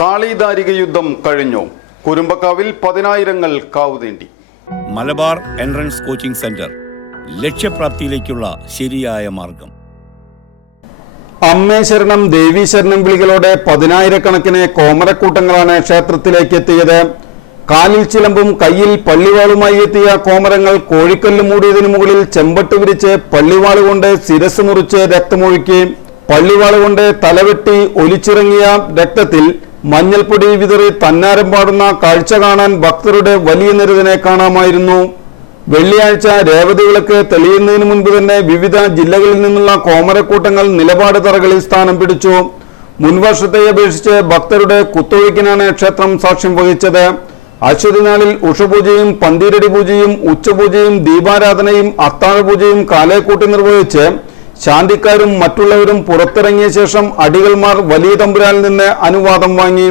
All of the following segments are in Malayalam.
കാളിദാരിക യുദ്ധം കഴിഞ്ഞു. കുരുമ്പക്കാവിൽ 10,000 കാവുതേണ്ടി. മലബാർ എൻട്രൻസ് കോച്ചിംഗ് സെന്റർ, ലക്ഷ്യപ്രാപ്തിയിലേക്കുള്ള ശരിയായ മാർഗം. അമ്മേ ശരണം ദേവീ ശരണം വിളികളോടെ 10,000-കണക്കിന് കോമരക്കൂട്ടങ്ങളാണ് ക്ഷേത്രത്തിലേക്ക് എത്തിയത്. കാലിൽ ചിലമ്പും കയ്യിൽ പള്ളിവാളുമായി എത്തിയ കോമരങ്ങൾ കോഴിക്കല്ല് മൂടിയതിനു മുകളിൽ ചെമ്പട്ട് വിരിച്ച് പള്ളിവാളുകൊണ്ട് ശിരസ് മുറിച്ച് രക്തമൊഴുക്കി. പള്ളിവാളുകൊണ്ട് തലവെട്ടി ഒലിച്ചിറങ്ങിയ രക്തത്തിൽ മഞ്ഞൾപ്പൊടി വിതറി തന്നാരം പാടുന്ന കാഴ്ച കാണാൻ ഭക്തരുടെ വലിയ നിരതിനെ കാണാമായിരുന്നു. വെള്ളിയാഴ്ച രേവതി വിളക്ക് തെളിയുന്നതിന് മുൻപ് തന്നെ വിവിധ ജില്ലകളിൽ നിന്നുള്ള കോമരക്കൂട്ടങ്ങൾ നിലപാട് തറകളിൽ സ്ഥാനം പിടിച്ചു. മുൻവർഷത്തെ അപേക്ഷിച്ച് ഭക്തരുടെ കുത്തൊഴുക്കിനാണ് ക്ഷേത്രം സാക്ഷ്യം വഹിച്ചത്. അശ്വതി നാളിൽ ഉഷപൂജയും പന്തീരടി പൂജയും ഉച്ചപൂജയും ദീപാരാധനയും അത്താഴപൂജയും കാലേക്കൂട്ടി നിർവഹിച്ച് ശാന്തിക്കാരും മറ്റുള്ളവരും പുറത്തിറങ്ങിയ ശേഷം അടികൾമാർ വലിയ തമ്പുരാനിൽ നിന്ന് അനുവാദം വാങ്ങി.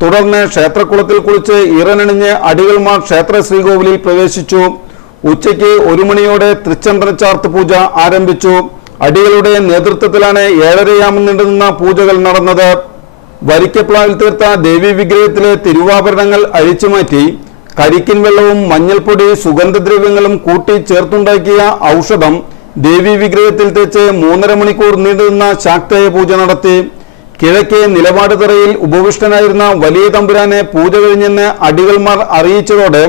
തുടർന്ന് ക്ഷേത്രക്കുളത്തിൽ കുളിച്ച് ഇറനണിഞ്ഞ് അടികൾമാർ ക്ഷേത്ര ശ്രീകോവിലിൽ പ്രവേശിച്ചു. ഉച്ചയ്ക്ക് 1 മണിയോടെ തൃച്ചന്ദ്രചാർത്ത് പൂജ ആരംഭിച്ചു. അടികളുടെ നേതൃത്വത്തിലാണ് 7:30 നീണ്ടുനിന്ന പൂജകൾ നടന്നത്. വരിക്കപ്ലാവിൽ തീർത്ത ദേവീ വിഗ്രഹത്തിലെ തിരുവാഭരണങ്ങൾ അഴിച്ചുമാറ്റി കരിക്കിൻ വെള്ളവും മഞ്ഞൾപ്പൊടി സുഗന്ധദ്രവ്യങ്ങളും കൂട്ടി ചേർത്തുണ്ടാക്കിയ ഔഷധം ദേവീ വിഗ്രഹത്തിൽ തേച്ച് 3.5 മണിക്കൂർ നീണ്ടുനിന്ന ശാക്തേയ പൂജ നടത്തി. കിഴക്കേ നിലപാട് തറയിൽ ഉപവിഷ്ടനായിരുന്ന വലിയ തമ്പുരാനെ പൂജ കഴിഞ്ഞെന്ന് അടികൾമാർ അറിയിച്ചതോടെ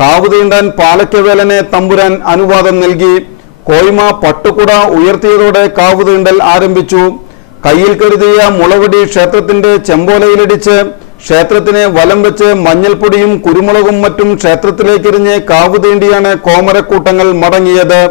കാവ് തീണ്ടാൻ പാലക്കവേലനെ തമ്പുരാൻ അനുവാദം നൽകി. കോയ്മ പട്ടുകുട ഉയർത്തിയതോടെ കാവ് തീണ്ടൽ ആരംഭിച്ചു. കയ്യിൽ കരുതിയ മുളവടി ക്ഷേത്രത്തിന്റെ ചെമ്പോലയിലിടിച്ച് ക്ഷേത്രത്തിനെ വലം വെച്ച് മഞ്ഞൾപ്പൊടിയും കുരുമുളകും മറ്റും ക്ഷേത്രത്തിലേക്കെറിഞ്ഞ് കാവ് തീണ്ടിയാണ് കോമരക്കൂട്ടങ്ങൾ മടങ്ങിയത്.